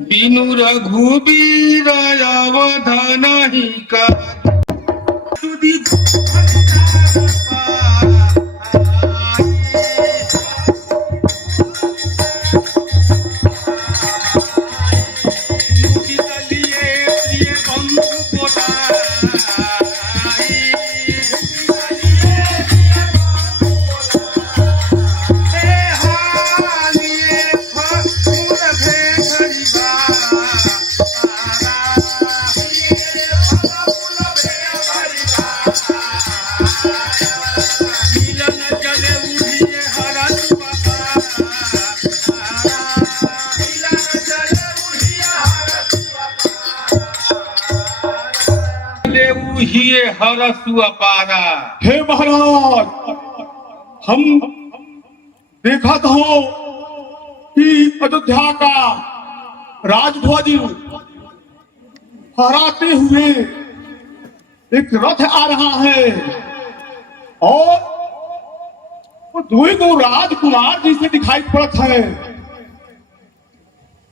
बिनु रघुबीर अवधन ही का हरसु अपारा। हे महाराज, हम देखा था कि अयोध्या का राजध्वज फहराते हुए एक रथ आ रहा है और दो राजकुमार जैसे दिखाई पड़ता है।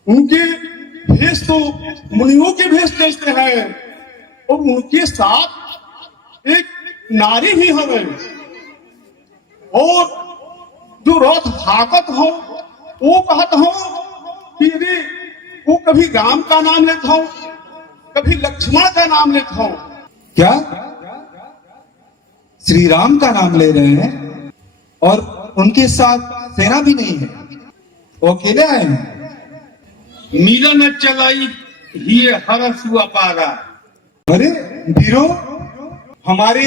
उनके भेष तो मुनियों के भेष जैसे हैं और उनके साथ एक नारी भी हवे और जो रथ हाकत हो वो कहत हो कि वो कभी राम का नाम लेता हो, कभी लक्ष्मण का नाम लेता हो। क्या श्री राम का नाम ले रहे हैं और उनके साथ सेना भी नहीं है, वो अकेले आए हैं। मिलन चलाई ही हरसु अपारा। अरे वीरों, हमारे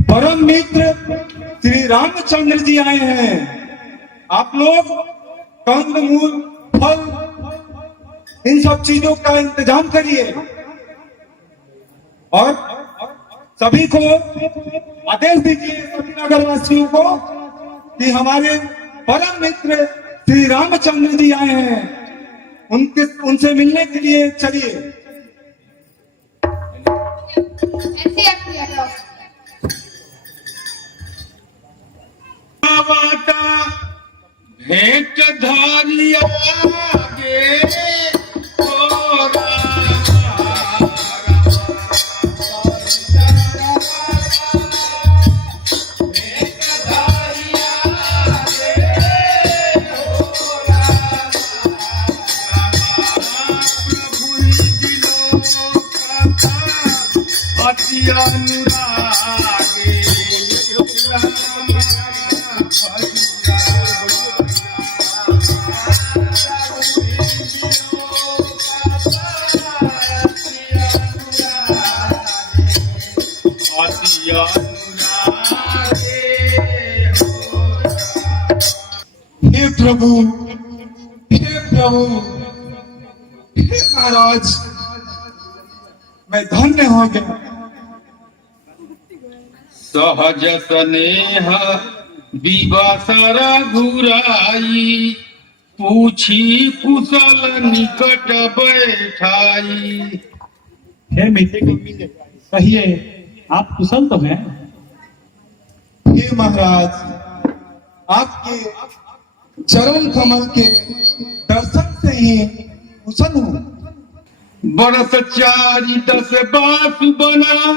परम मित्र श्री रामचंद्र जी आए हैं। आप लोग कंदमूल, फल, इन सब चीजों का इंतजाम करिए और सभी को आदेश दीजिए, सभी नगरवासियों को, कि हमारे परम मित्र श्री रामचंद्र जी आए हैं, उनसे मिलने के लिए चलिए। भेंट धारिया हे प्रभु, हे प्रभु, हे महाराज, मैं धन्य हो गया। सहज स्नेह विवासर घुराई, पूछी कुशल निकट बैठाई। हे मित्र, कहिए आप कुशल तो हैं? हे महाराज, आपके चरण कमल के दर्शन से ही कुशल हूँ। बरस 4-10 बासु बना,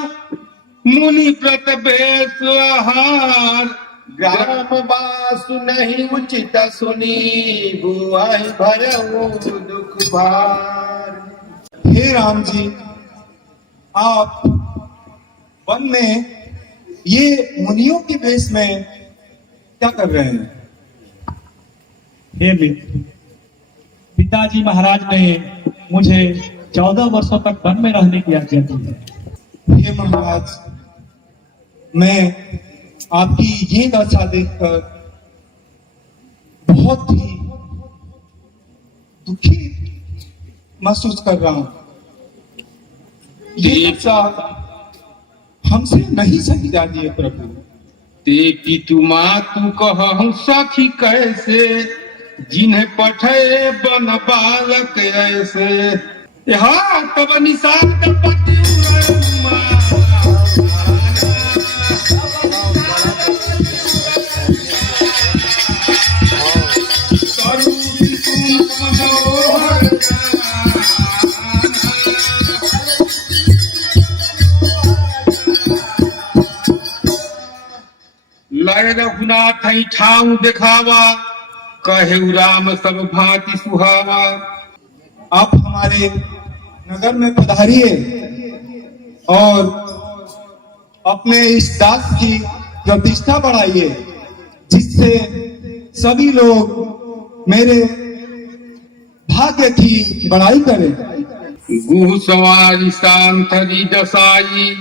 मुनि व्रत बेस आहार। ग्राम बासु नहीं उचित सुनी, बुआई भयउ दुख भार। हे राम जी, आप वन में ये मुनियों के वेश में क्या कर रहे हैं? हे मित्र, पिताजी महाराज ने मुझे 14 वर्षों तक वन में रहने की आज्ञा दी है। हे महाराज, मैं आपकी ये दशा देखकर बहुत ही दुखी महसूस कर रहा हूं। ये दशा हमसे नहीं सही जाती है प्रभु। ते पितु मातु कहूँ सखी कैसे, जिन्हें पठे बन बालक ऐसे। यहाँ तब निषाद पति लय रघुनाथ ही ठाऊ दिखावा, कहे राम सब भांति सुहावा। आप हमारे नगर में पधारिए और अपने इस दास की प्रतिष्ठा बढ़ाइए, जिससे सभी लोग मेरे भाग्य की बड़ाई करें। गुह सवारी शांतरी दसाई,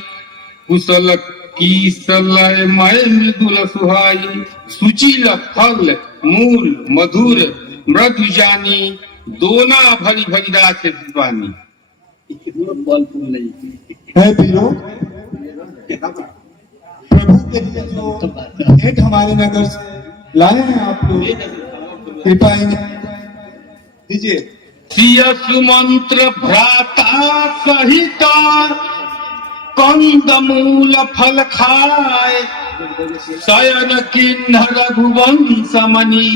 कुशल की सलय मय मृदुल सुहाई। सुचिल फल मूल मधुर मृदु जानी, दोना भरी भरी रात दीवानी। है वीरों, प्रभु के लिए जो भेंट हमारे नगर से लाए हैं आप लोग, कृपा इन्हें दीजिए। सियस मंत्र भ्राता सहित, कंद मूल फल खाए। शयन किन्ह रघुवंश मणि,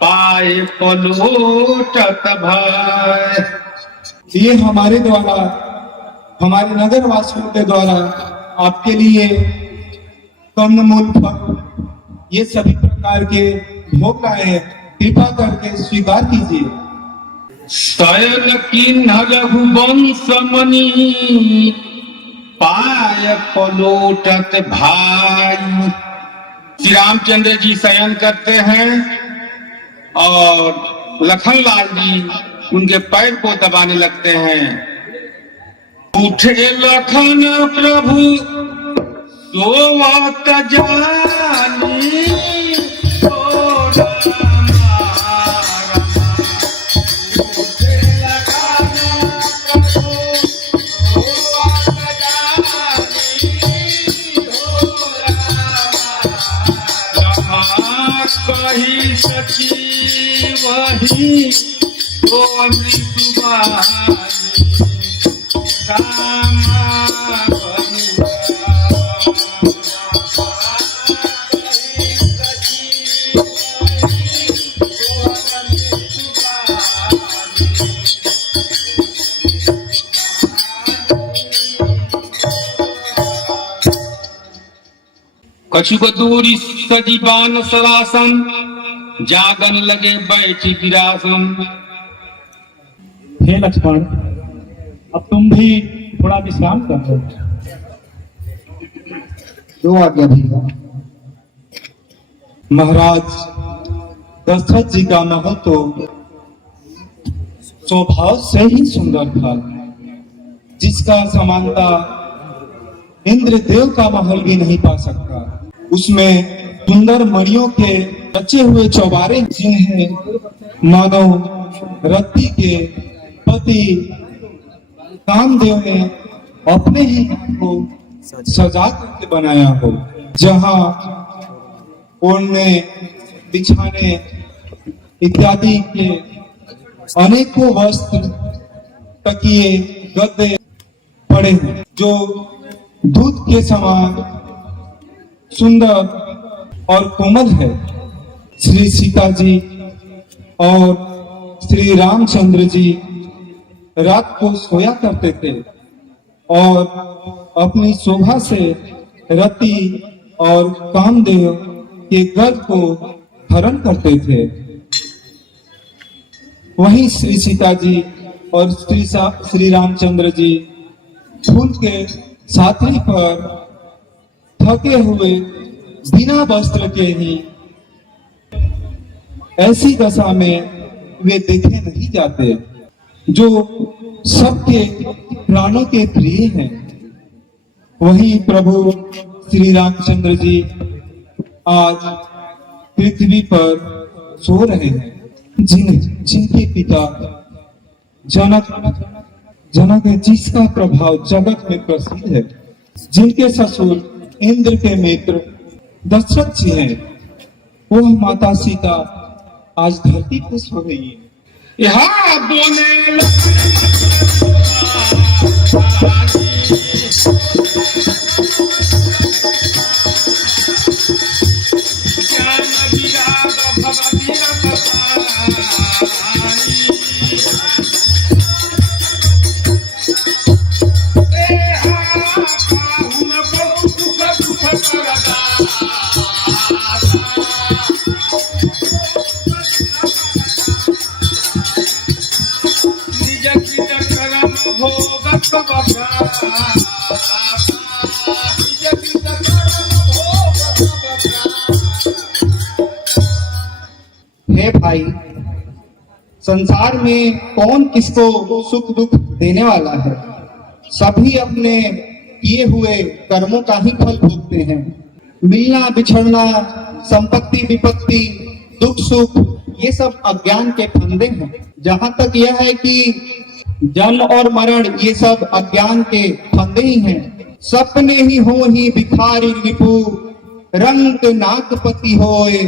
पाए पलोटत भाई। ये हमारे द्वारा, हमारे नगर वासियों के द्वारा आपके लिए कंदमूल फल, ये सभी प्रकार के भोग लाए हैं, कृपा करके स्वीकार कीजिए। शयन किन्ह रघुवंश मणि, पाय पलोटत भाई। श्री रामचंद्र जी शयन करते हैं और लखनलाल जी उनके पैर को दबाने लगते हैं। उठे लखन प्रभु सोवत जानी, ओ रामा रामा। उठे लखन प्रभु सोवत जानी, ओ रामा रामा। कही सखी वही तो अमृतवाणी, रामा बनुआ। कछुक दूरी सजीबान सरासन, जागन लगे बैठी विरासन। हे लक्ष्मण, अब तुम भी थोड़ा विश्राम कर लो। दो आज्ञा भैया। महाराज दशरथ जी का महल तो स्वभाव से ही सुंदर था, जिसका समानता इंद्रदेव का महल भी नहीं पा सकता। उसमें सुंदर मणियों के रचे हुए चौबारे, जिन्हें मानव रति के पति कामदेव ने अपने ही हाथ को सजा करके बनाया हो, जहाँ ओढ़ने बिछाने इत्यादि के अनेकों वस्त्र, तकिए, गद्दे पड़े हैं, जो दूध के समान सुंदर और कोमल है। श्री सीता जी और श्री रामचंद्र जी रात को सोया करते थे और अपनी शोभा से रति और कामदेव के गर्भ को हरण करते थे। वहीं श्री सीता जी और श्री रामचंद्र जी फूल के साथी पर थके हुए बिना वस्त्र के ही ऐसी दशा में वे देखे नहीं जाते, जो सबके प्राणों के प्रिय हैं। वहीं प्रभु श्री रामचंद्र जी आज पृथ्वी पर सो रहे हैं, जिनके पिता जनक है, जिसका प्रभाव जगत में प्रसिद्ध है, जिनके ससुर इंद्र के मित्र दशरथ जी हैं। वह माता सीता आज धरती पर सो रही है। यहाँ बोले सब हे भाई, संसार में कौन किसको सुख दुख देने वाला है? सभी अपने किए हुए कर्मों का ही फल भोगते हैं। मिलना बिछड़ना, संपत्ति विपत्ति, दुख सुख, ये सब अज्ञान के फंदे हैं। जहां तक यह है कि जन्म और मरण, ये सब अज्ञान के फंदे ही हैं। सपने ही हो ही भिखारी रिपु, रंग नाकपति होए,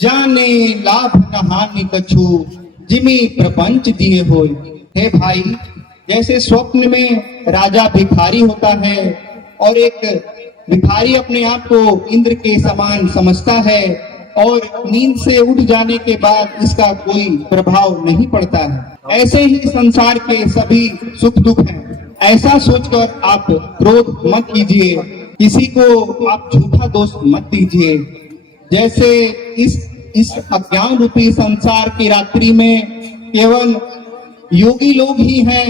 जाने लाभ न हानि कछु, जिमी प्रपंच दिए होए। हे भाई, जैसे स्वप्न में राजा भिखारी होता है और एक भिखारी अपने आप को इंद्र के समान समझता है और नींद से उठ जाने के बाद इसका कोई प्रभाव नहीं पड़ता है, ऐसे ही संसार के सभी सुख दुख हैं। ऐसा सोचकर आप क्रोध मत कीजिए, किसी को आप झूठा दोष मत दीजिए। जैसे इस अज्ञान रूपी संसार की रात्रि में केवल योगी लोग ही हैं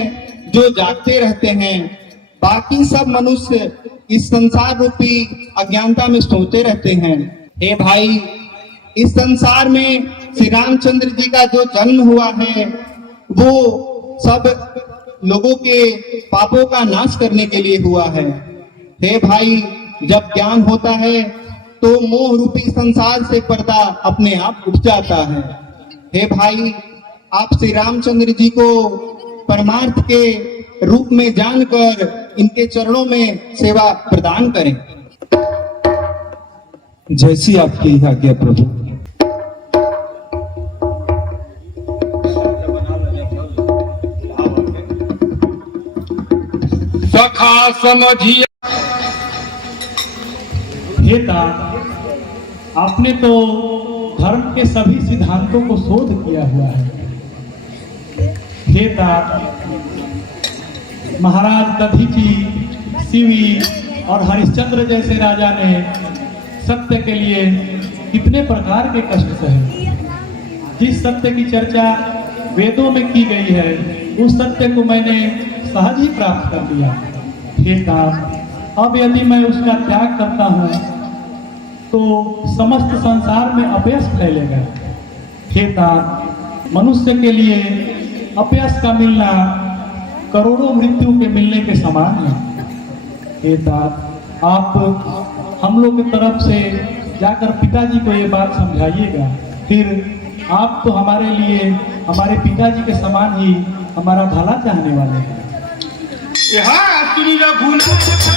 जो जागते रहते हैं, बाकी सब मनुष्य इस संसार रूपी अज्ञानता में सोते रहते हैं। हे भाई, इस संसार में श्री रामचंद्र जी का जो जन्म हुआ है वो सब लोगों के पापों का नाश करने के लिए हुआ है। हे भाई, जब ज्ञान होता है तो मोह रूपी संसार से पर्दा अपने आप उठ जाता है। हे भाई, आप श्री रामचंद्र जी को परमार्थ के रूप में जानकर इनके चरणों में सेवा प्रदान करें। जैसी आपकी आज्ञा प्रभु। सखा समझिए। हे तात, आपने तो धर्म के सभी सिद्धांतों को शोध किया हुआ है। हे तात, महाराज दधीची, शिवी और हरिश्चंद्र जैसे राजा ने सत्य के लिए कितने प्रकार के कष्ट सहे। जिस सत्य की चर्चा वेदों में की गई है उस सत्य को मैंने सहज ही प्राप्त कर लिया। हे तात, अब यदि मैं उसका त्याग करता हूँ तो समस्त संसार में अपयश फैलेगा। हे तात, मनुष्य के लिए अपयश का मिलना करोड़ों मृत्यु के मिलने के समान है। हे तात, आप हम लोग की तरफ से जाकर पिताजी को ये बात समझाइएगा। फिर आप तो हमारे लिए हमारे पिताजी के समान ही हमारा भला चाहने वाले हैं। यहाँ श्री रघुनाथ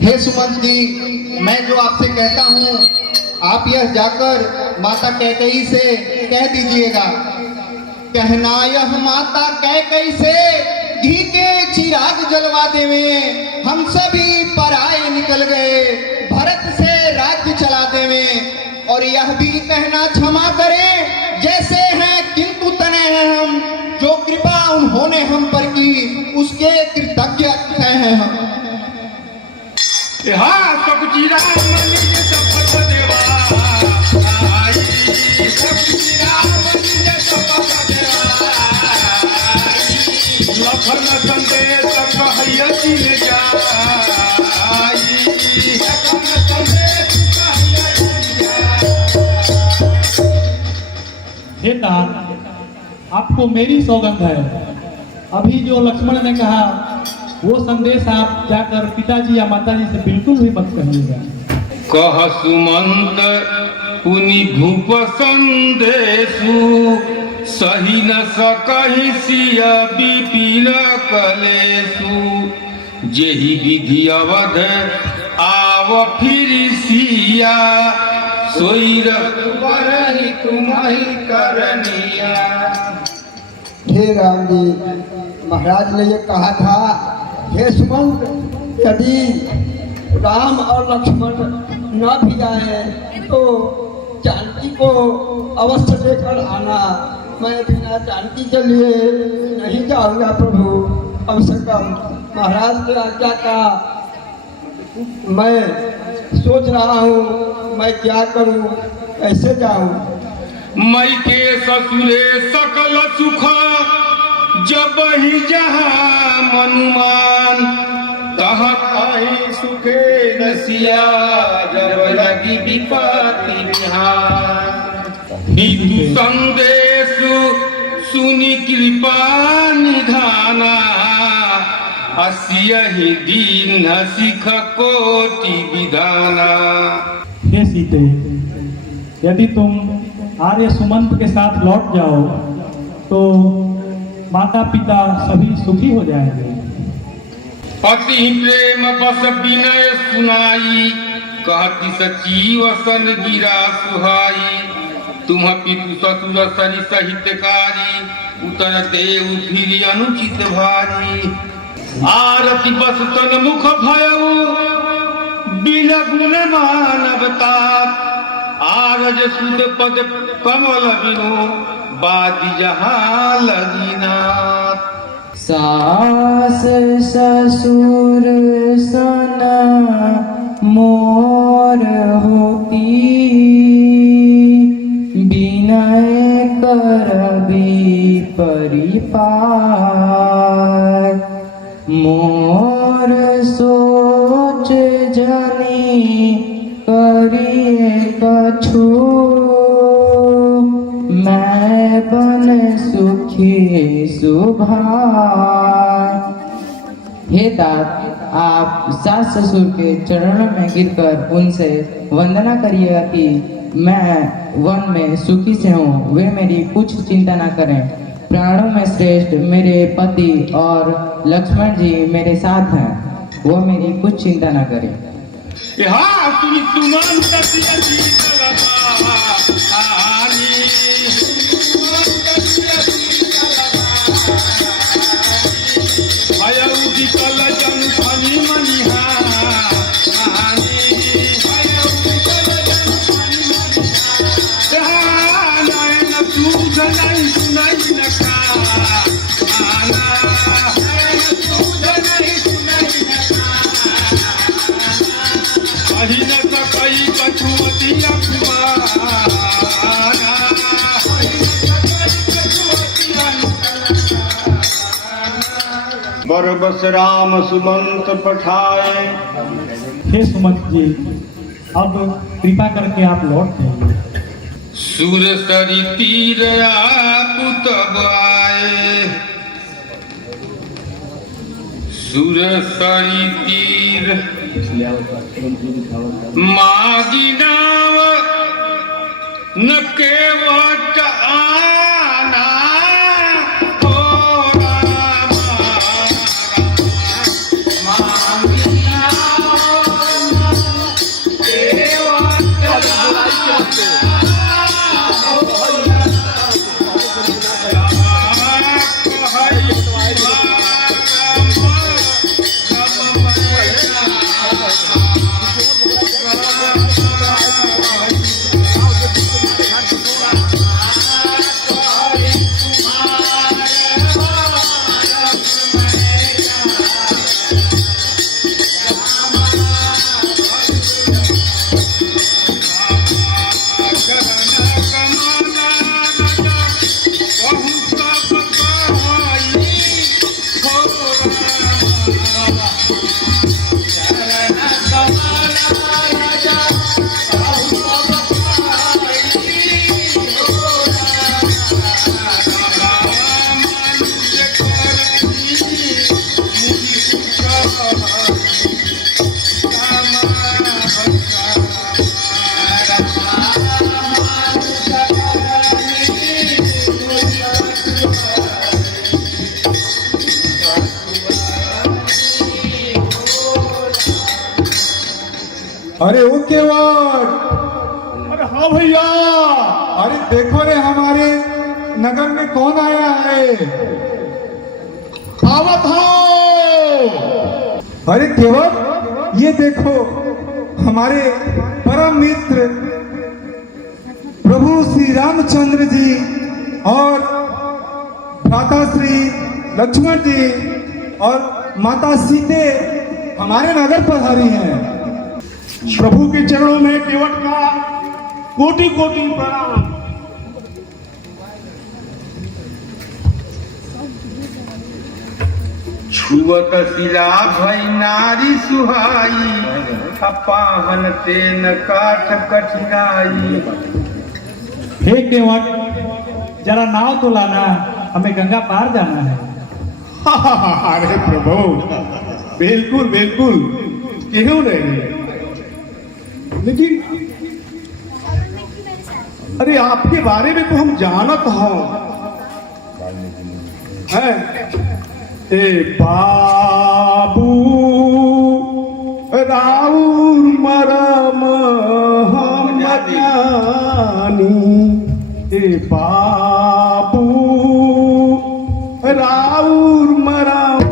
हे सुमंत जी, मैं जो आपसे कहता हूँ आप यह जाकर माता कैकेयी से कह दीजिएगा। कहना यह माता कैकेयी से घी के चिराग जलवा देवे, हम सभी पराए निकल गए, भरत से राज्य चला देवे। और यह भी कहना क्षमा करें, जैसे हैं किंतु तने हैं हम, जो कृपा उन्होंने हम पर की उसके कृतज्ञ हैं हम। यहाँ सब चीरा शपथ देवा, लखन संदेश कहैयती ले हे तात, आपको मेरी सौगंध है, अभी जो लक्ष्मण ने कहा वो संदेश आप जाकर पिताजी या माताजी से बिल्कुल भी मत कहिएगा। कह सुमंत पुनि भूप संदेशु, सही न सकहि सिया विपिन कलेशु। जेहि विधि अवध आव फिर सिया सोई वही तुम्हारी करनिया। हे राम जी, महाराज ने ये कहा था, हे सुमंत, यदि राम और लक्ष्मण न भी आए तो जानकी को अवश्य लेकर आना। मैं बिना जानकी के लिए नहीं जाऊंगा प्रभु। कम से कम महाराज की आज्ञा का मैं सोच रहा हूँ, मैं क्या करूँ, कैसे जाऊँ। मई के ससुरे सकल सुख जब ही जहाँ मनुमान तह आई सुखे नसिया जब लगी विपत्ति बिहान। हितु संदेश सुनि कृपा निधाना असियहि दीन सिख कोटि विधाना। हे सीते, यदि तुम आर्य सुमंत के साथ लौट जाओ तो माता पिता सभी सुखी हो जाएंगे। पति प्रेम बस विनय सुनाई कहती सचिव सन गिरा सुहाई। तुम पितु ससुर सरि सहितकारी उतर देव फिर अनुचित भारी। आरती बस तन मुख भयऊ बिन गुण मानवता आरज सुद पद कमल बिनु बादी जहाँ लगीनाथ। सास ससुर सन मोर होती विनय करबी परिपार। मोर सोच जनी करिए कछु मैं बन सुखी सुभान। हे तात, आप सास ससुर के चरणों में गिरकर उनसे वंदना करिएगा कि मैं वन में सुखी से हूँ, वे मेरी कुछ चिंता ना करें। प्राणों में श्रेष्ठ मेरे पति और लक्ष्मण जी मेरे साथ हैं, वो मेरी कुछ चिंता ना करें। यहाँ तुम सुमंत कल जन धनी नयन सूझ नहीं सुनई नखा कही न सकई कछुमती बरबस राम सुमंत पठाए। हे सुमंत जी, अब कृपा करके आप लौट जाइए। सुर सरी तीर आप तब आए। सुर सरी तीर मागी नाव न केवट आना। अरे ओ केवट, अरे हाँ भैया, अरे देखो रे हमारे नगर में कौन आया है। आवत हो। अरे केवट, ये देखो हमारे परम मित्र प्रभु श्री रामचंद्र जी और भ्राता श्री लक्ष्मण जी और माता सीते हमारे नगर पधारी हैं। प्रभु के चरणों में केवट का कोटि कोटि प्रणाम। छुअत शिला भई नारी सुहाई, अपाहन तेन काठ कठिनाई। हे केवट, जरा नाव तो लाना, हमें गंगा पार जाना है। अरे प्रभु, बिल्कुल बिल्कुल, क्यों नहीं। लेकिन अरे आपके बारे में तो हम जानत हो। ए बाबू राउर मरम हम जानी, ए बाबू राउर मरम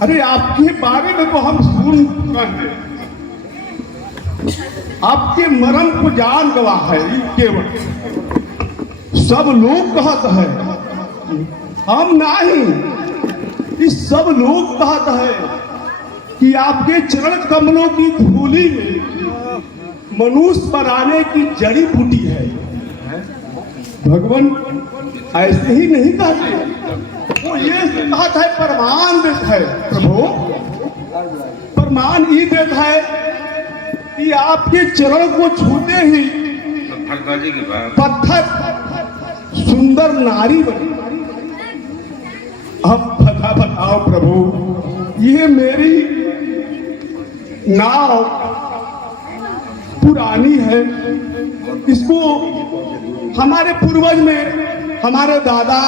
अरे आपके बारे में तो हम सुन चुके हैं, आपके मरम को जान गवा है ये केवट। सब लोग कहत है, हम नहीं, ये सब लोग कहत है कि आपके चरण कमलों की धूली में मनुष्य बनाने की जड़ी बूटी है। भगवान ऐसे ही नहीं कहते, वो ये कहता है, प्रमाण देता है प्रभु, प्रमाण ये देता है कि आपके चरण को छूते ही पत्थर सुंदर नारी बनी। अब बताओ प्रभु, ये मेरी नाव पुरानी है, इसको हमारे पूर्वज में हमारे दादा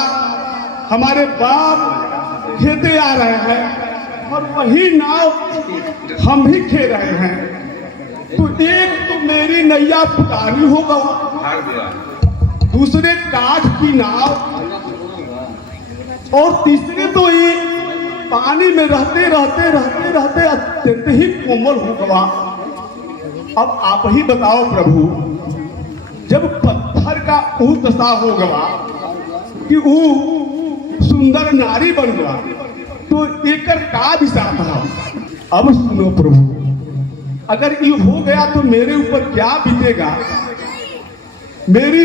हमारे बाप खेते आ रहे हैं और वही नाव हम भी खे रहे हैं। तो एक तो मेरी नैया पुरानी हो गई, दूसरे काठ की नाव, और तीसरे तो ये पानी में रहते रहते रहते रहते अत्यंत ही कोमल हो गया। अब आप ही बताओ प्रभु, जब पत्थर का ऊ दशा हो गया कि ऊ सुंदर नारी बन गया, तो एकर का दिशा था। अब सुनो प्रभु, अगर ये हो गया तो मेरे ऊपर क्या बीतेगा। मेरी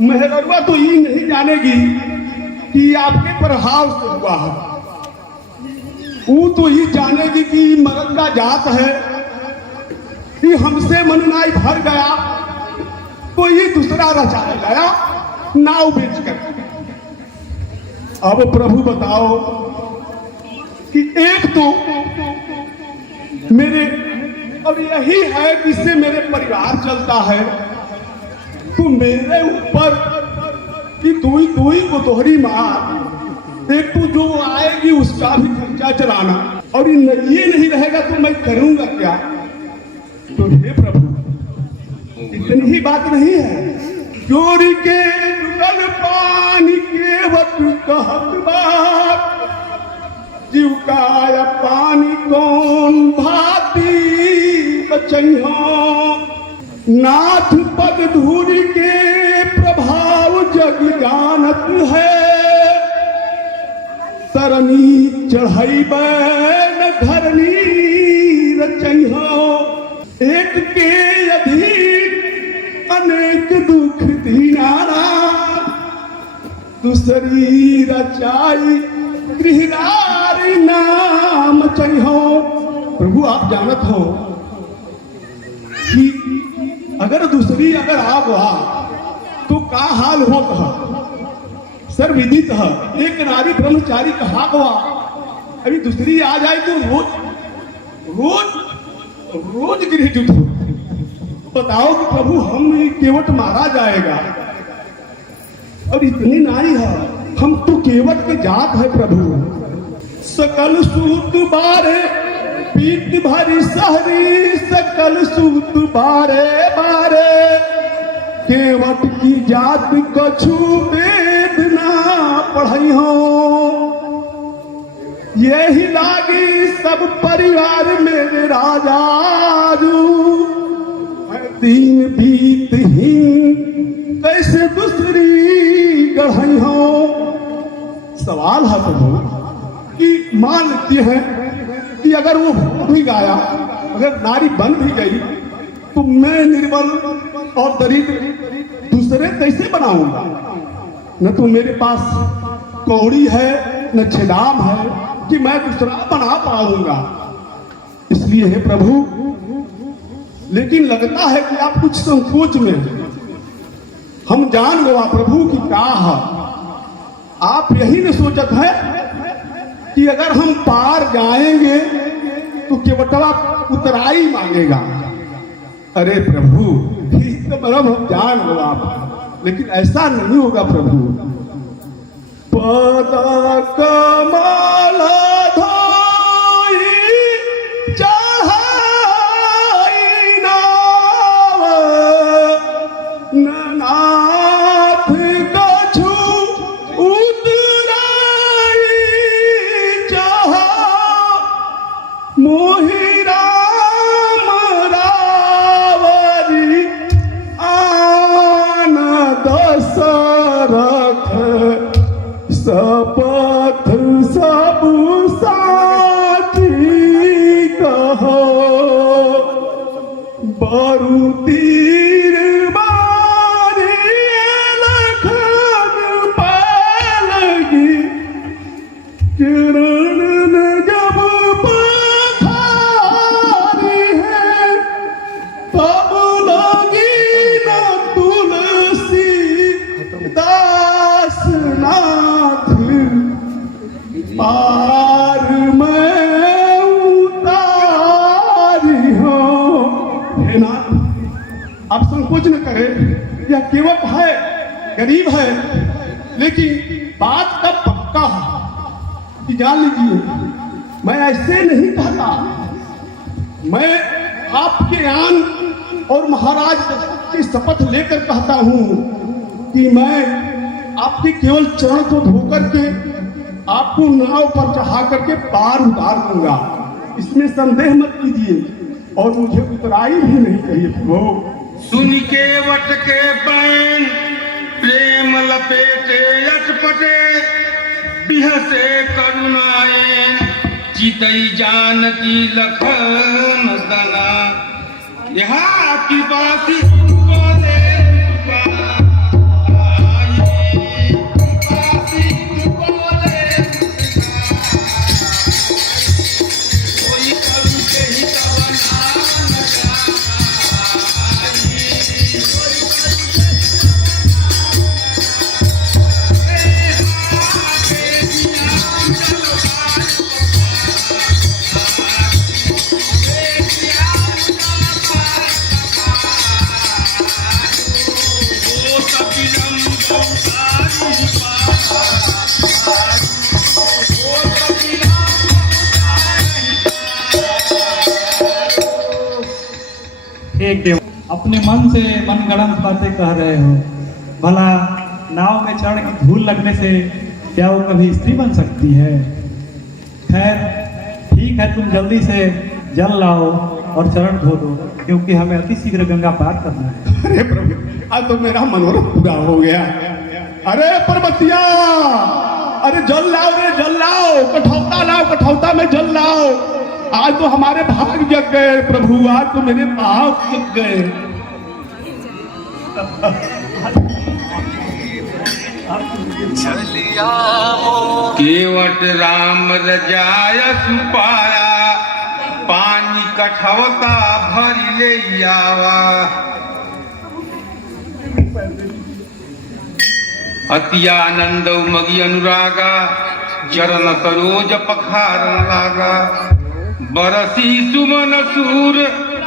मेहरबा तो ये नहीं जानेगी कि आपके प्रभाव से हुआ है, वो तो ये जानेगी कि मर्द का जात है कि हमसे मननाई भर गया, तो ये दूसरा रचाया गया नाव बेच कर। अब प्रभु बताओ कि एक तो मेरे, और यही है कि इससे मेरे परिवार चलता है, तो मेरे ऊपर कि दुई को दोहरी मार, एक तो जो आएगी उसका भी खर्चा चलाना, और ये नहीं रहेगा तो मैं करूंगा क्या। तो हे प्रभु, इतनी ही बात नहीं है, चोरी के जुगल पानी के वक्त कहत बात, जीव का पानी कौन भाती बचैहो, नाथ पद धूरी के प्रभाव जग जानत है, तरनी चढ़ैबे न धरनी रचैहो, एक के अधिक अनेक दुख दीनारा, दूसरी रचाई गृहदारी नाम चैहो। प्रभु आप जानत हो कि अगर दूसरी अगर आप तो का हाल होता। सर विदित है, एक नारी ब्रह्मचारी कहा गवा, अभी दूसरी आ जाए तो रोज रोज रोज गृहयुद्ध हो। बताओ कि प्रभु हम केवट मारा जाएगा, और इतनी नारी है, हम तो केवट के जात है प्रभु। सकल सूत बारे पीत भरी सहरी, सकल सूत बारे बारे, केवट की जात कछु वेद ना पढ़ई हो, यही लागी सब परिवार मेरे राजाजू, दिन बीत ही कैसे दूसरी गढ़ई हो। सवाल है प्रभु कि मान लेते हैं कि अगर वो हो भी गया, अगर नारी बन भी गई, तो मैं निर्बल और दरिद्र दूसरे कैसे बनाऊंगा। न तो मेरे पास कौड़ी है, न छेदाम है कि मैं दूसरा बना पाऊंगा। इसलिए है प्रभु, लेकिन लगता है कि आप कुछ संकोच में हैं। हम जान गवा प्रभु की का है, आप यही न सोचत है कि अगर हम पार जाएंगे तो केवटवा उतराई मांगेगा। अरे प्रभु, ठीक तो बरम हम जान गवा, लेकिन ऐसा नहीं होगा प्रभु। पद कमल धोई चढ़ाई नाव, नाथ कछु उतराई संकोच न करे। यह केवट है, गरीब है, लेकिन बात का पक्का है कि जान लीजिए, मैं ऐसे नहीं कहता। मैं आपके आन और महाराज की शपथ लेकर कहता हूं कि मैं आपके केवल चरण को धोकर के आपको नाव पर चढ़ा करके पार उतार दूंगा, इसमें संदेह मत कीजिए। और मुझे उतराई भी नहीं चाहिए प्रभु। सुन के वट के पैन प्रेम लपेटे अटपटे, बिहसे करुणाएं चितई जानकी लखन दना। यहाँ की बासी बोले अपने मन से मनगढ़ंत बातें कह रहे हो। भला नाव में चढ़ के धूल लगने से क्या वो कभी स्त्री बन सकती है? खैर ठीक है, तुम जल्दी से जल लाओ और चरण धो दो, क्योंकि हमें अति शीघ्र गंगा पार करना है। अरे प्रभु, आज तो मेरा मनोरथ पूरा हो गया। अरे पर्वतिया, अरे जल लाओ रे, जल लाओ, कठौता लाओ, कठौता में जल लाओ। आज तो हमारे भाग जग गए प्रभु, आज तो मेरे पाप जग गए। केवट राम रजाय सुपाया, पानी कठवता भर ले आवा। अति आनंद मगी अनुरागा, चरण सरोज पखारन लागा। बरसी सुमन सूर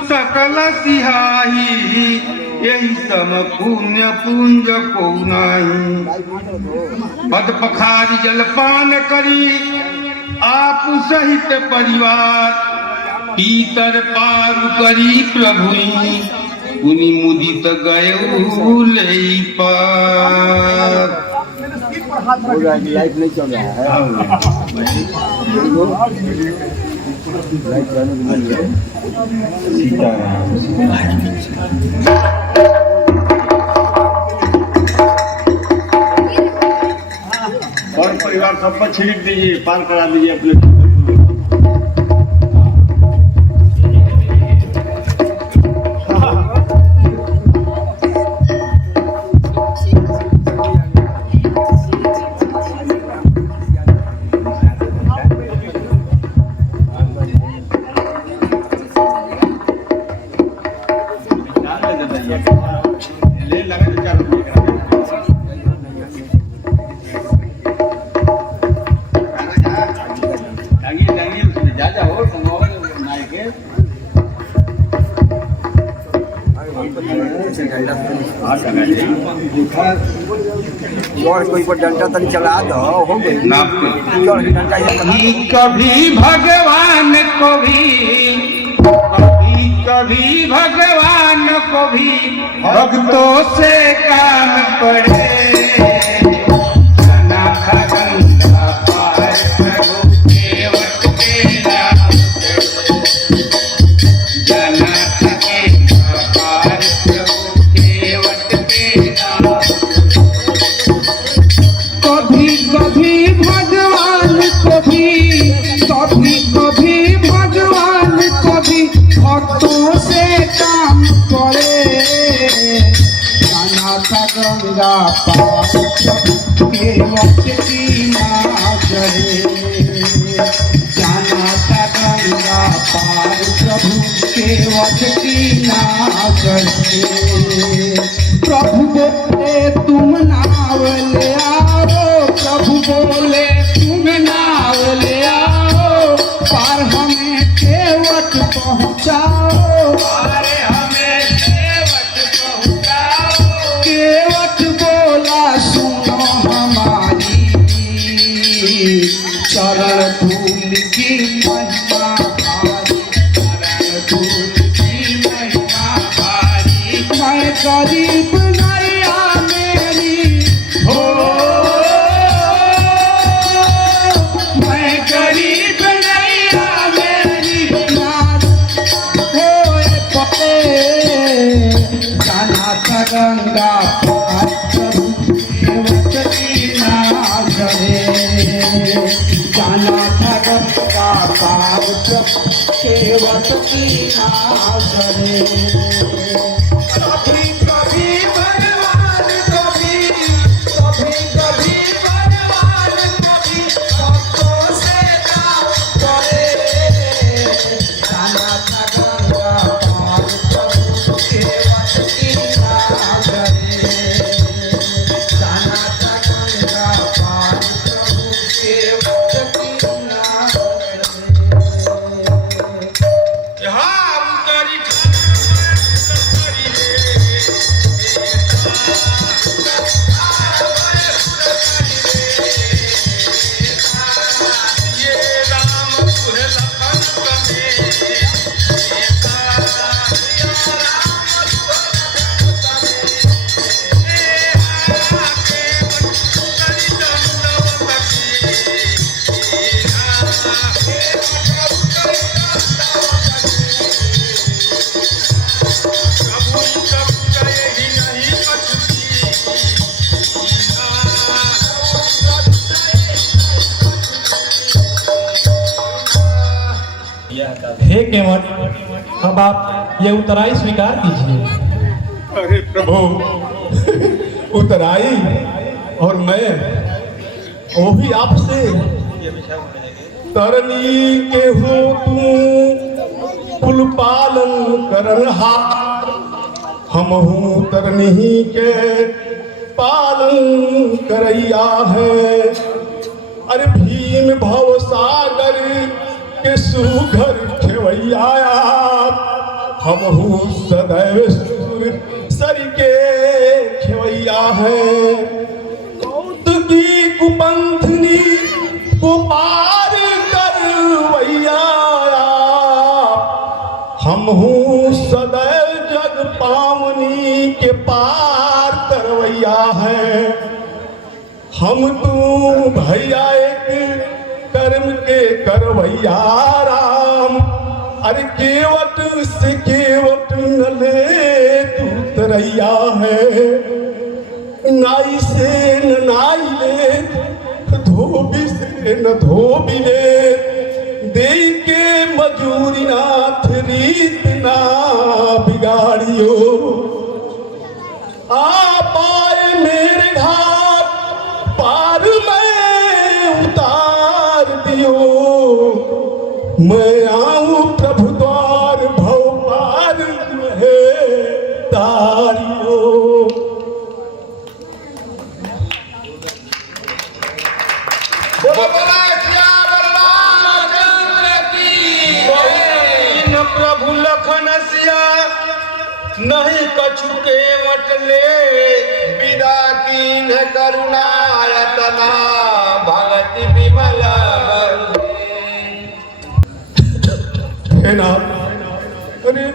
सकल सिहाही, यही सम पुण्य पुंज को नाही। पद पखारी जलपान करी, आप सहित परिवार। पीतर पार करी प्रभु, उनि मुदित गए ले पार। लाइफ नहीं चल रहा है। और परिवार सब पर छिड़क दीजिए, पार करा दीजिए अपने। और कोई को डंडा तन चला दो, हो गई डंडा। कभी भगवान को भी, कभी भगवान को भी भक्तों से काम पड़े। गंगा पार के वक्त की ना चढ़े, जाना था गंगा पार प्रभु के वक्त की ना चढ़े। प्रभु बोले तुम नाव ले आओ, प्रभु बोले तुम नाव ले आओ, पार हमें केवट पहुँचाओ, पार हमें केवट पहुँचाओ। गरीब नैया मेरी हो, मैं गरीब नैया मेरी नार होए पड़े, जाना था गंगा पार प्रभु केवट की नाव चढ़े, जाना था गंगा पार प्रभु केवट की नाव चढ़े। कभी कभी भगवान कभी कभी भगवान कभी भक्तों से काम करे, जाना था गंगा पार प्रभु केवट की नाव चढ़े, जाना था गंगा पार प्रभु केवट की नाव चढ़े। यहाँ उतरी ये राम तुहे लखन हे केवट, अब आप ये उतराई स्वीकार कीजिए। अरे प्रभु, उतराई और मैं वो भी आपसे तरनी के हो तू कुल पालन करनहार, हम हूँ तरनी के पालन करैया है। अरे भीम भव सागर के सुघर खेवैया, हम हूँ सदैव सुर सर के खेवैया है। कौतुकी कुपंथनी को पार करवैया, हम हूँ सदैव जग पावनी के पार तरवैया है। हम तू भैया एक कर्म के करवैया राम, अरे केवट से केवट न ले तू तरैया है। नाई से न नाई ले, धोबी से न धोबी ले, दे के मजूरी नाथ रीत ना बिगाड़ियो। आप आए मेरे घाट पार में उतार दियो, मैं आऊं प्रभु द्वार भव पार है तारियो। प्रभु लखन सिया नहीं कछु के मटले, विदा कीन करुणा यतना भगति विमल हे नाथ, अरे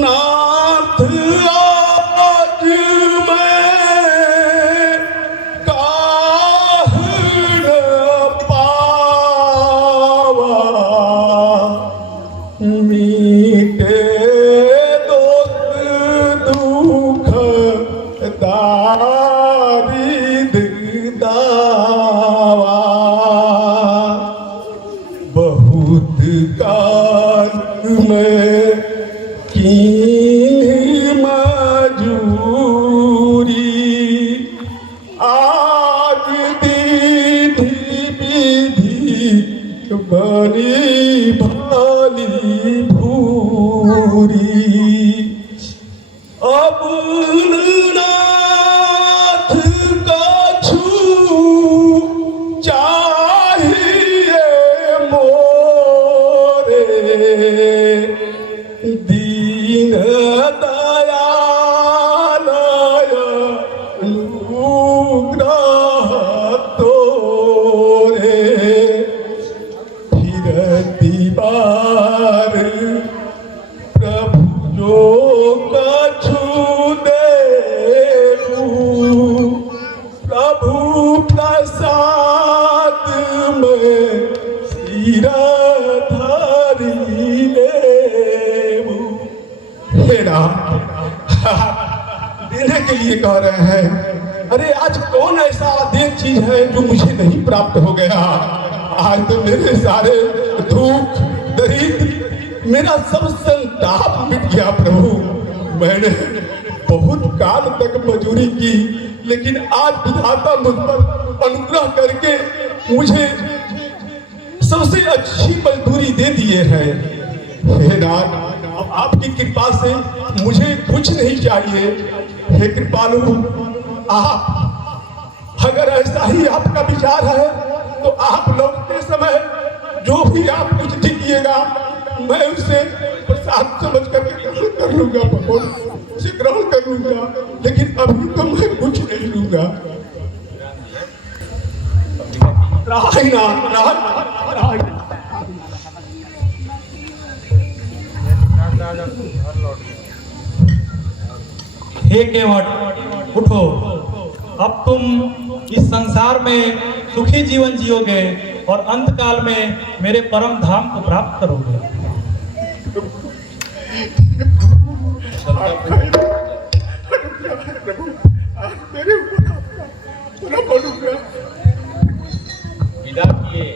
नाथ आज मैं काहे न पावा, मीटे दोस्त दुख दारिद दावा, बहुत काल में की मजूरी, आज दीधी विधि बनी भाली भूरी। अब नाथ कछु चाहिए मोरे, दीन दयाल अनुग्रह तोरे, फिरती बार प्रभु जो कछु दे के लिए कह रहे हैं। अरे आज कौन ऐसा अदेख चीज है जो मुझे नहीं प्राप्त हो गया। आज तो मेरे सारे दुख दरिद्र मेरा सब संताप मिट गया प्रभु। मैंने बहुत काल तक मजूरी की, लेकिन आज विधाता मुझ पर अनुग्रह करके मुझे सबसे अच्छी मजदूरी दे दिए हैं। हे नाथ, अब आपकी कृपा से मुझे कुछ नहीं चाहिए। हे कृपालु, आप अगर ऐसा ही आपका विचार है तो आप लौटते समय जो भी आप कुछ दीजिएगा मैं उसे प्रसाद समझ करके ग्रहण कर लूंगा प्रभु, उसे ग्रहण कर लूंगा। लेकिन अभी तो मैं कुछ नहीं लूंगा। हे केवट उठो, अब तुम इस संसार में सुखी जीवन जियोगे और अंतकाल में मेरे परम धाम को प्राप्त करोगे। मेरे विदा किए।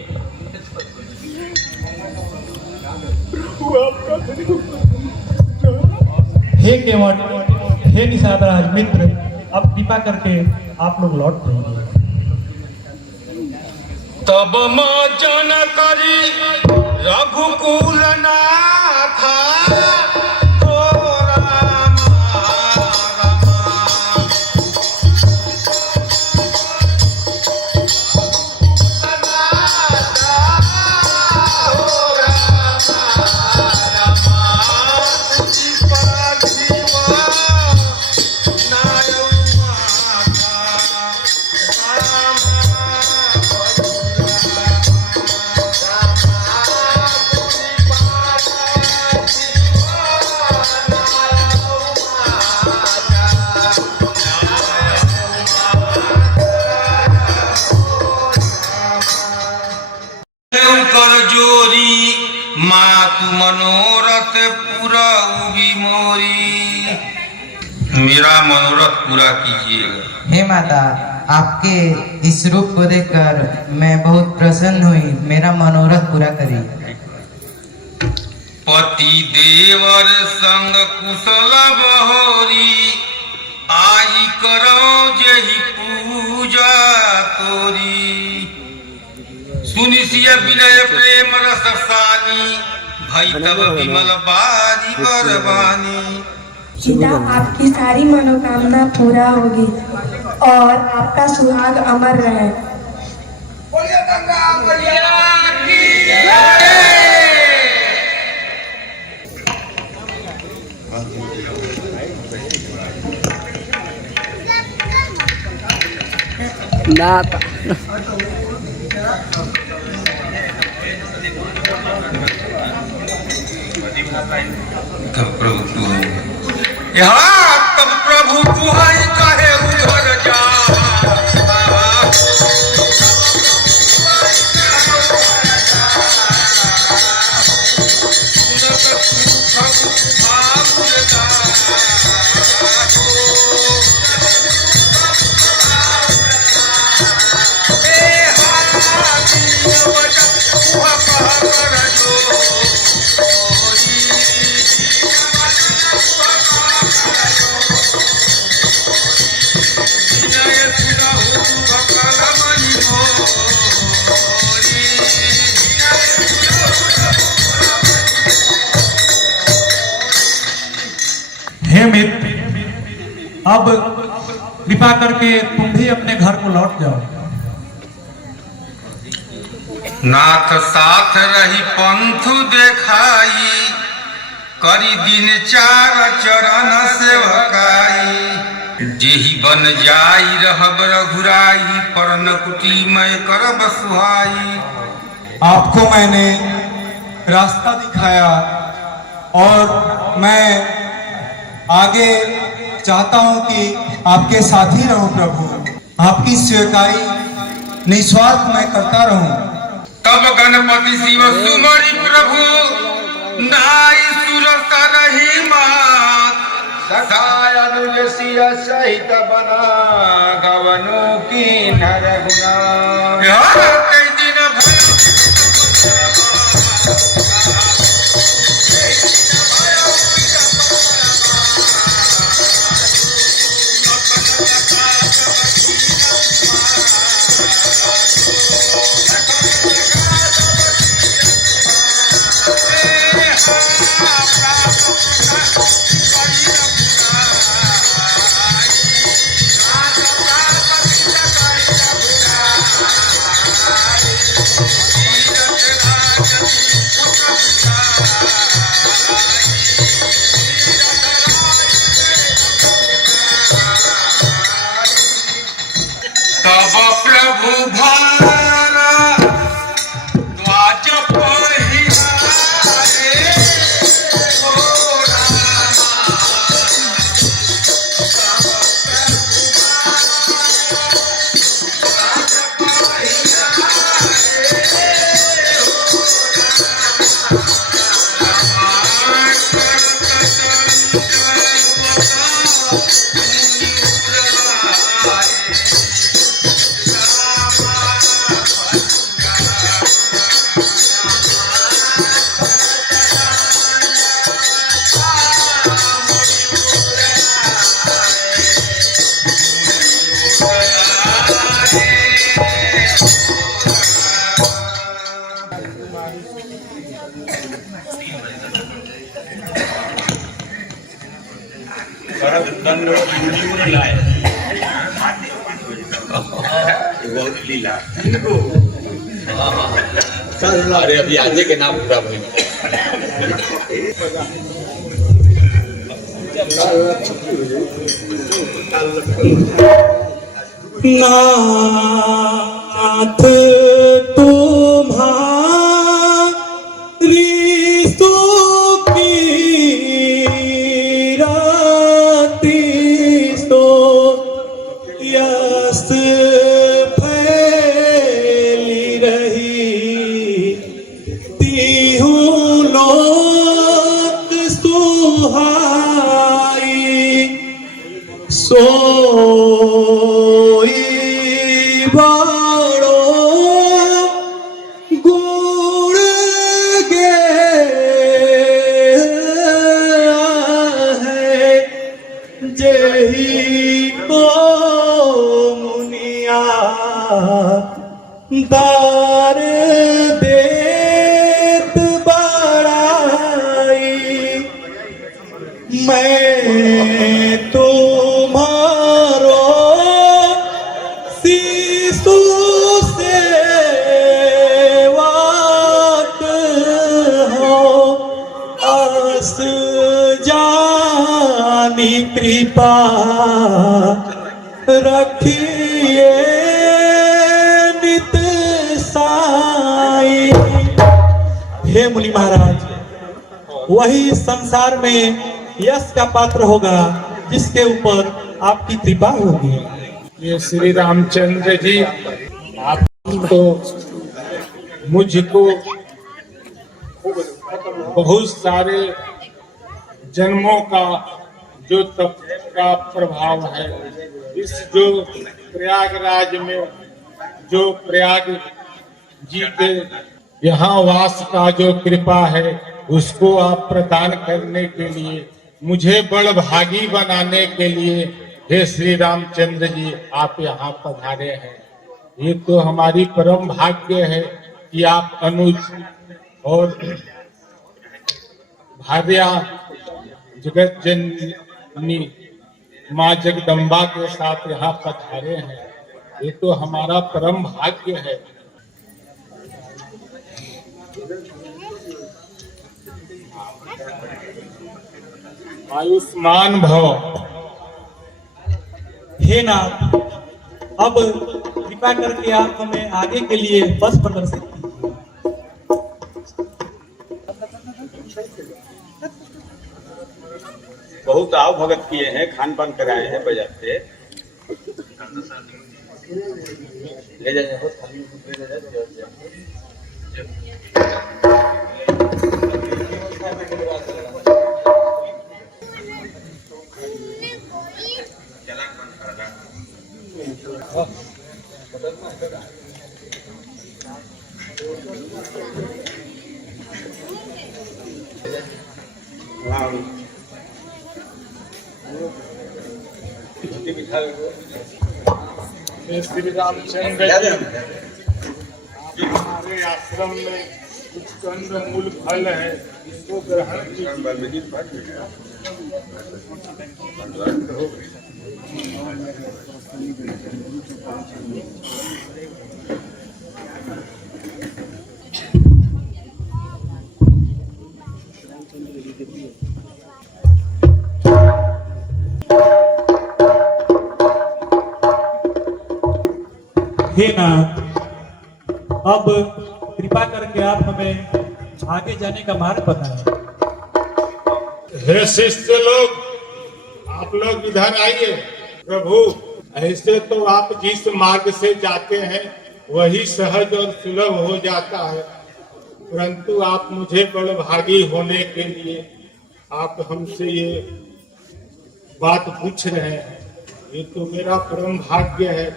हे केवट, हे निषादराज मित्र, अब कृपा करके आप लोग लौट जाइए। तब मजन करी रघुकुल नाथा मनोरथ पूरा उगी मोरी। मेरा मनोरथ पूरा कीजिएगा। हे माता, आपके इस रूप को देखकर मैं बहुत प्रसन्न हुई, मेरा मनोरथ पूरा करी। पति देवर संग कुशल बहोरी, आई करो जही पूजा तोरी। सुनिसिय विनय प्रेम रस सानी, भाई तब विमल बारी बरबानी। सीता, आपकी सारी मनोकामना पूरा होगी और आपका सुहाग अमर रहे। बोलिए गंगा मैया की तब प्रभु तू यहाँ तब प्रभु तू आई कहे उधर जा। हे मित्र, अब कृपा करके तुम भी अपने घर को लौट जाओ। नाथ साथ रही पंथ देखाई, करी दिन चार चरण सेवकाई। जेहि बन जाई रहब रघुराई, परन कुटी मैं करब सुहाई। आपको मैंने रास्ता दिखाया और मैं आगे चाहता हूं कि आपके साथ ही रहूं प्रभु। आपकी सेवकाई निस्वार्थ मैं करता रहूं। तब गणपति शिव सुमरि प्रभु, नाई सुर सरहि मात। सखाय अनुज सिय सहित बना गवनु की नर गुना कई दिन तब प्रभु भारा ध्वज पहिराए हो अरे अभी आजे के नाम पूरा भाई नाथ तुम्हारी सुखी राती सो यस फैली रही तीहूं लोक सुहाई सोई बाड़ो गुण गे है जही को मुनिया दार देत बड़ाई मैं तुम्हारो शिशु सेवक हो अस जानी कृपा रखिए नित साई। हे मुनि महाराज, वही संसार में यश का पात्र होगा जिसके ऊपर आपकी कृपा होगी। ये श्री रामचंद्र जी, आप तो मुझको बहुत सारे जन्मों का जो तप का प्रभाव है, इस जो प्रयागराज में जो प्रयाग जी के यहाँ वास का जो कृपा है उसको आप प्रदान करने के लिए, मुझे बड़ भागी बनाने के लिए हे श्री रामचंद्र जी आप यहाँ पधारे हैं। ये तो हमारी परम भाग्य है कि आप अनुज और भार्या जगत जननी माँ जगदम्बा के साथ यहाँ पधारे हैं। ये तो हमारा परम भाग्य है। आयुष्मान भव। हे नाथ, अब कृपा करके आप हमें आगे के लिए बस प्रदर्शित कीजिए। बहुत आव भगत किए हैं, खान पान कराए हैं बाजार से। ले जाइए हो थाली में ले जाइए। श्री रामचंद्र जी हमारे आश्रम में कुछ कंद मूल फल है, इसको ग्रहण कीजिए। हे नाथ, अब कृपा करके आप हमें आगे जाने का मार्ग बताएं। हे शिष्य लोग, आप लोग इधर आइए। प्रभु, ऐसे तो आप जिस मार्ग से जाते हैं वही सहज और सुलभ हो जाता है, परंतु आप मुझे बड़भागी होने के लिए आप हमसे ये बात पूछ रहे हैं। ये तो मेरा परम भाग्य है,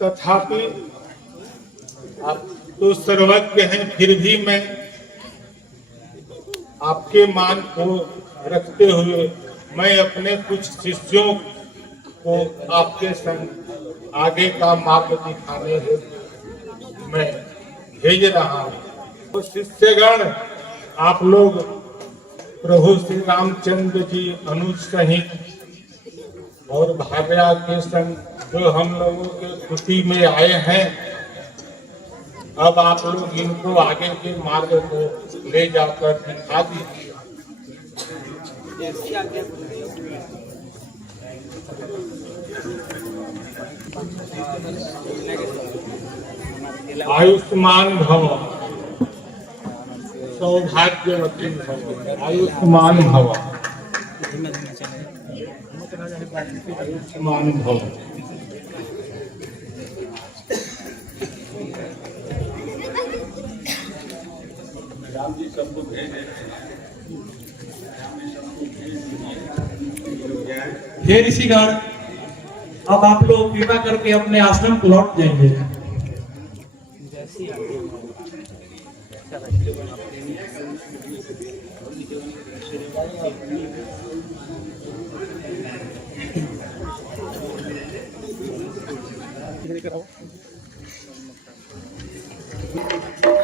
तथापि आप तो सर्वज्ञ हैं, फिर भी मैं आपके मान को रखते हुए मैं अपने कुछ शिष्यों को आपके संग आगे का मार्ग दिखाने हेतु मैं भेज रहा हूँ। तो शिष्यगण, आप लोग प्रभु श्री रामचंद्र जी अनुज सहित और भाग्या के संग जो हम लोगों के कुटी में आए हैं, अब आप लोग इनको आगे के मार्ग को ले जाकर दिखा दीजिए। आयुष्मान भव, सौभाग्यवती भव, आयुष्मान भव, आयुष्मान भव। हे ऋषिगण, अब आप लोग कृपा करके अपने आश्रम को लौट जाएंगे।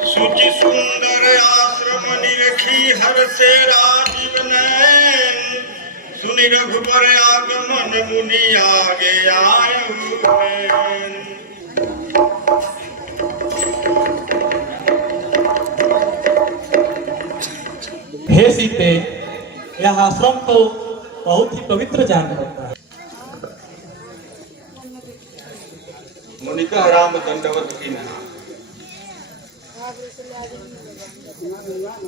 सुचि सुंदर आश्रम निरखी हर से राजीव नैन, सुनि रघुबर आगमन मुनि आगे आयु। हे सीते, यह आश्रम तो बहुत ही पवित्र जान पड़ता है। मुनिका राम दंडवत की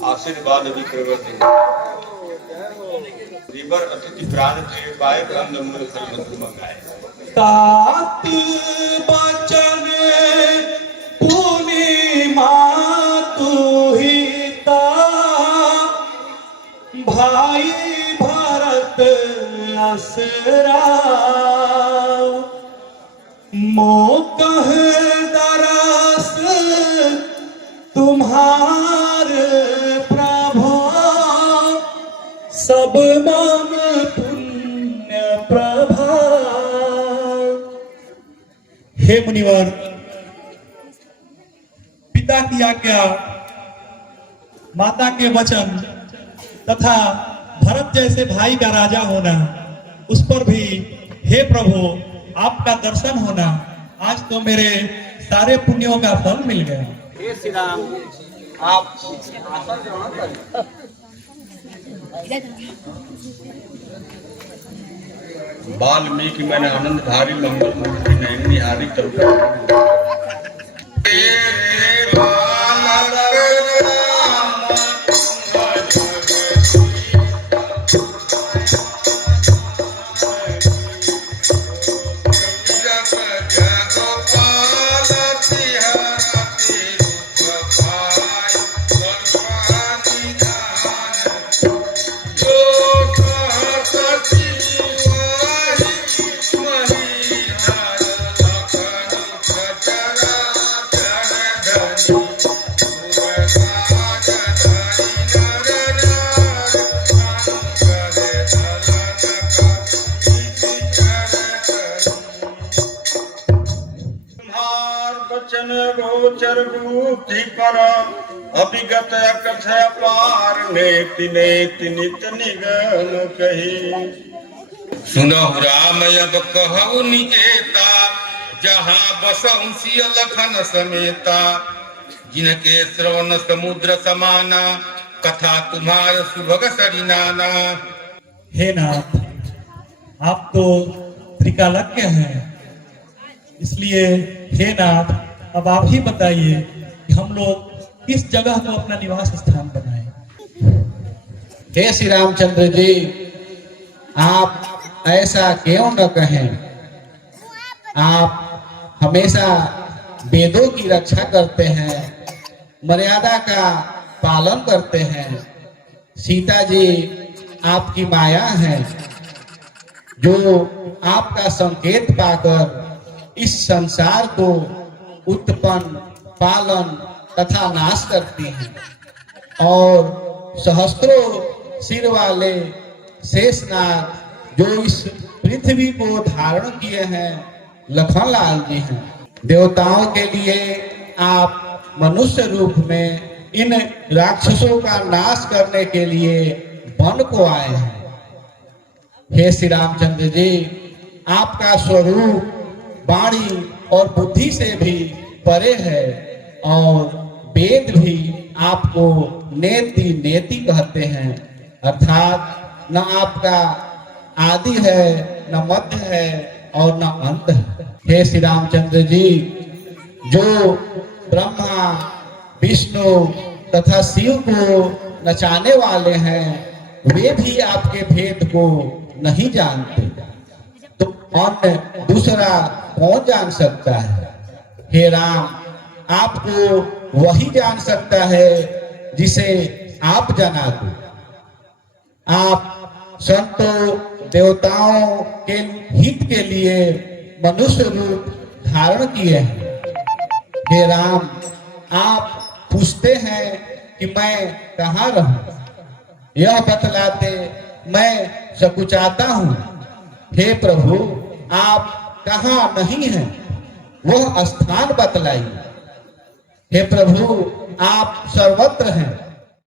आशीर्वाद विप्रवती रिवर अतिथि प्राण थे पाए कंद मूल फल मधु मंगाए। तात बचन पुनि मातु हिता, भाई भरत असरा, मोकह दरस तुम्हार प्रभु, सब मन पुण्य प्रभा। हे मुनिवर, पिता की आज्ञा, माता के वचन तथा भरत जैसे भाई का राजा होना, उस पर भी हे प्रभु आपका दर्शन होना, आज तो मेरे सारे पुण्यों का फल मिल गया। हे श्री राम, आप आसन ग्रहण करें। वाल्मीकि मैंने आनंद धारी मंगल मूर्ति नयन निहारी करुणा। गोचर बूति कर अभिगत कथय पार नेति नेति नित निगम कही। सुनहु राम अब कहु निकेता जहाँ बसहु सिय लखन समेता। जिनके श्रवण समुद्र समाना कथा तुम्हार सुभग सरिनाना। हे नाथ, आप तो त्रिकालज्ञ हैं, इसलिए हे नाथ अब आप ही बताइए कि हम लोग किस जगह को अपना निवास स्थान बनाएं। हे श्री रामचंद्र जी, आप ऐसा क्यों न कहें। आप हमेशा वेदों की रक्षा करते हैं, मर्यादा का पालन करते हैं। सीता जी आपकी माया है, जो आपका संकेत पाकर इस संसार को उत्पन्न, पालन तथा नाश करती हैं। और सहस्त्रों सिर वाले शेषनाग जो इस पृथ्वी को धारण किए हैं, लखनलाल जी हैं। देवताओं के लिए आप मनुष्य रूप में इन राक्षसों का नाश करने के लिए वन को आए हैं। हे श्री रामचंद्र जी, आपका स्वरूप वाणी और बुद्धि से भी परे है और वेद भी आपको नेति नेति कहते हैं, अर्थात न आपका आदि है, न मध्य है और न अंत है। हे श्री रामचंद्र जी, जो ब्रह्मा, विष्णु तथा शिव को नचाने वाले हैं, वे भी आपके भेद को नहीं जानते, तो अन्य दूसरा कौन जान सकता है। हे राम, आपको वही जान सकता है जिसे आप जाना दो। आप संतों देवताओं के हित के लिए मनुष्य रूप धारण किए हैं। हे राम, आप पूछते हैं कि मैं कहाँ रहूं, यह बतलाते मैं सकुचाता हूँ। हे प्रभु, आप कहाँ नहीं हैं, वह स्थान बतलाइए। हे प्रभु, आप सर्वत्र हैं,